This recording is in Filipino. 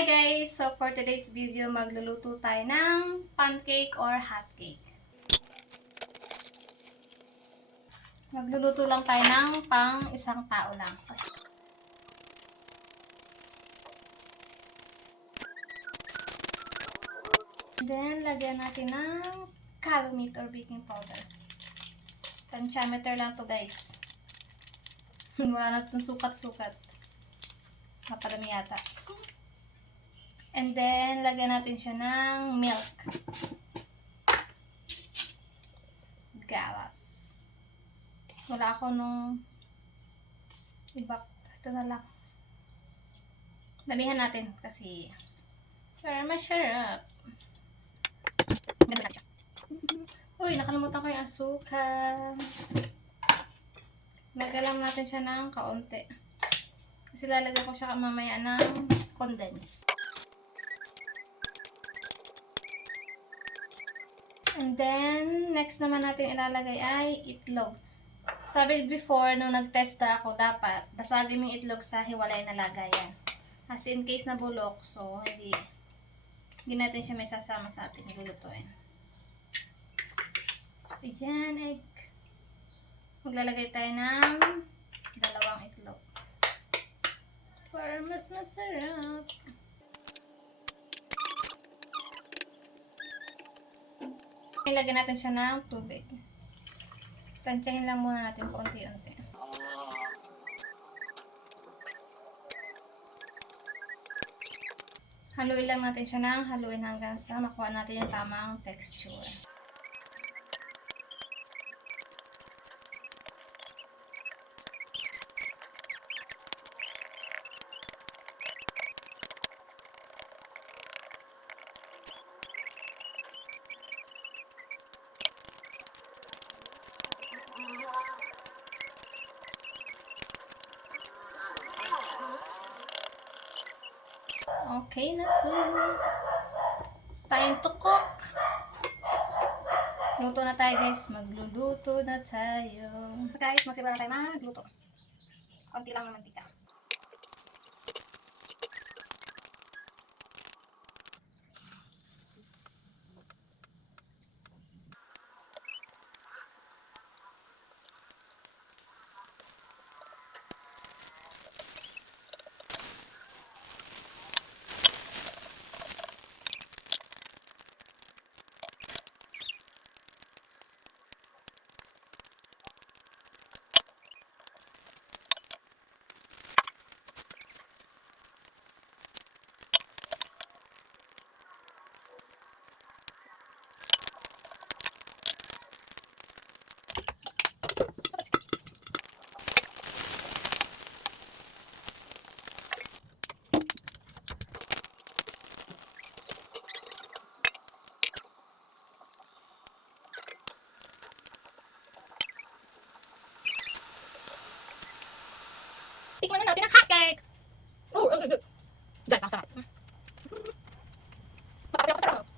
Hi guys! So for today's video, magluluto tayo ng pancake or hot cake. Magluluto lang tayo ng pang isang tao lang. Then, lagyan natin ng calamite or baking powder. Tantiameter lang to guys. Wala na itong sukat-sukat. Napadami yata. And then, lagyan natin siya ng milk. Galas. Wala ako nung iba. Ito na lang. Damihan natin kasi para masarap. Ganun lang siya. Uy, nakalimutan ko yung asukal. Nagalang natin siya ng kaunti. Kasi lalagyan ko siya mamaya ng condense. And then, next naman natin ilalagay ay itlog. Sabi before, nung nag-testa ako, dapat basagin mo yung itlog sa hiwalay na lagayan. As in case na bulok, so hindi natin siya may sasama sa ating lulutuin. So, yan, egg. Maglalagay tayo ng 2 itlog. Para mas masarap. Ilagyan natin siya ng tubig. Tansyahin lang muna natin paunti-unti. Haluin lang natin siya ng haluin hanggang sa makuha natin yung tamang texture. Okay na to. Time to cook. Luto na tayo guys. Magluluto na tayo. Guys, magsimula na tayo magluto. Konti lang ng mantika. Tikman na natin ang hot cake! Oh, guys, ang sarap. Baka kasi ako sarap.